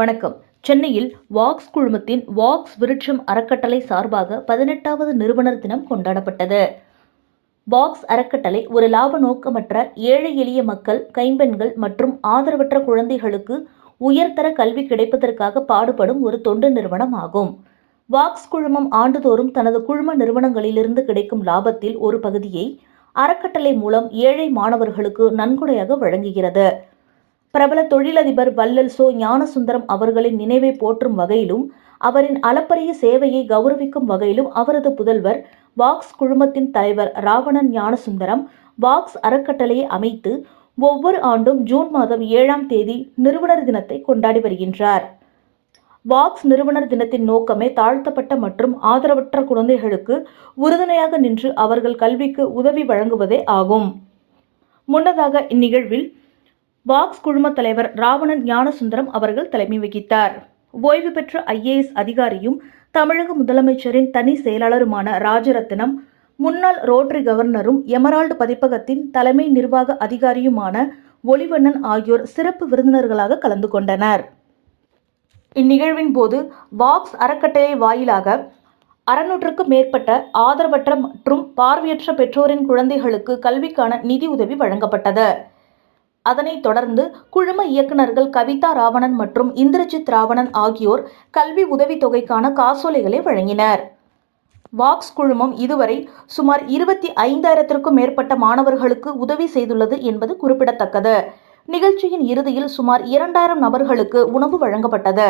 வணக்கம். சென்னையில் வாக்ஸ் குழுமத்தின் வாக்ஸ் விருட்சம் அறக்கட்டளை சார்பாக பதினெட்டாவது நிறுவனர் தினம் கொண்டாடப்பட்டது. வாக்ஸ் அறக்கட்டளை ஒரு லாப நோக்கமற்ற ஏழை எளிய மக்கள் கைம்பெண்கள் மற்றும் ஆதரவற்ற குழந்தைகளுக்கு உயர்தர கல்வி கிடைப்பதற்காக பாடுபடும் ஒரு தொண்டு நிறுவனம் ஆகும். வாக்ஸ் குழுமம் ஆண்டுதோறும் தனது குழும நிறுவனங்களிலிருந்து கிடைக்கும் லாபத்தில் ஒரு பகுதியை அறக்கட்டளை மூலம் ஏழை மாணவர்களுக்கு நன்கொடையாக வழங்குகிறது. பிரபல தொழிலதிபர் வல்லல் சோ ஞானசுந்தரம் அவர்களின் நினைவை போற்றும் வகையிலும் அவரின் அளப்பரிய சேவையை கௌரவிக்கும் வகையிலும் அவரது புதல்வர் வாக்ஸ் குழுமத்தின் தலைவர் ராவணன் ஞானசுந்தரம் வாக்ஸ் அறக்கட்டளையை அமைத்து ஒவ்வொரு ஆண்டும் ஜூன் மாதம் ஏழாம் தேதி நிறுவனர் தினத்தை கொண்டாடி வருகின்றார். வாக்ஸ் நிறுவனர் தினத்தின் நோக்கமே தாழ்த்தப்பட்ட மற்றும் ஆதரவற்ற குழந்தைகளுக்கு உறுதுணையாக நின்று அவர்கள் கல்விக்கு உதவி வழங்குவதே ஆகும். முன்னதாக இந்நிகழ்வில் பாக்ஸ் குழும தலைவர் ராவணன் ஞானசுந்தரம் அவர்கள் தலைமை வகித்தார். ஓய்வு பெற்ற ஐஏஎஸ் அதிகாரியும் தமிழக முதலமைச்சரின் தனி செயலாளருமான ராஜரத்தினம் முன்னாள் ரோட்டரி கவர்னரும் எமரால்டு பதிப்பகத்தின் தலைமை நிர்வாக அதிகாரியுமான ஒளிவண்ணன் ஆகியோர் சிறப்பு விருந்தினர்களாக கலந்து கொண்டனர். இந்நிகழ்வின் போது வாக்ஸ் அறக்கட்டளை வாயிலாக அறுநூற்றுக்கும் மேற்பட்ட ஆதரவற்ற மற்றும் பார்வையற்ற பெற்றோரின் குழந்தைகளுக்கு கல்விக்கான நிதி உதவி வழங்கப்பட்டது. அதனைத் தொடர்ந்து குழும இயக்குநர்கள் கவிதா ராவணன் மற்றும் இந்திரஜித் ராவணன் ஆகியோர் கல்வி உதவித்தொகைக்கான காசோலைகளை வழங்கினர். வாக்ஸ் குழுமம் இதுவரை சுமார் இருபத்தி ஐந்தாயிரத்திற்கும் மேற்பட்ட மாணவர்களுக்கு உதவி செய்துள்ளது என்பது குறிப்பிடத்தக்கது. நிகழ்ச்சியின் இறுதியில் சுமார் இரண்டாயிரம் நபர்களுக்கு உணவு வழங்கப்பட்டது.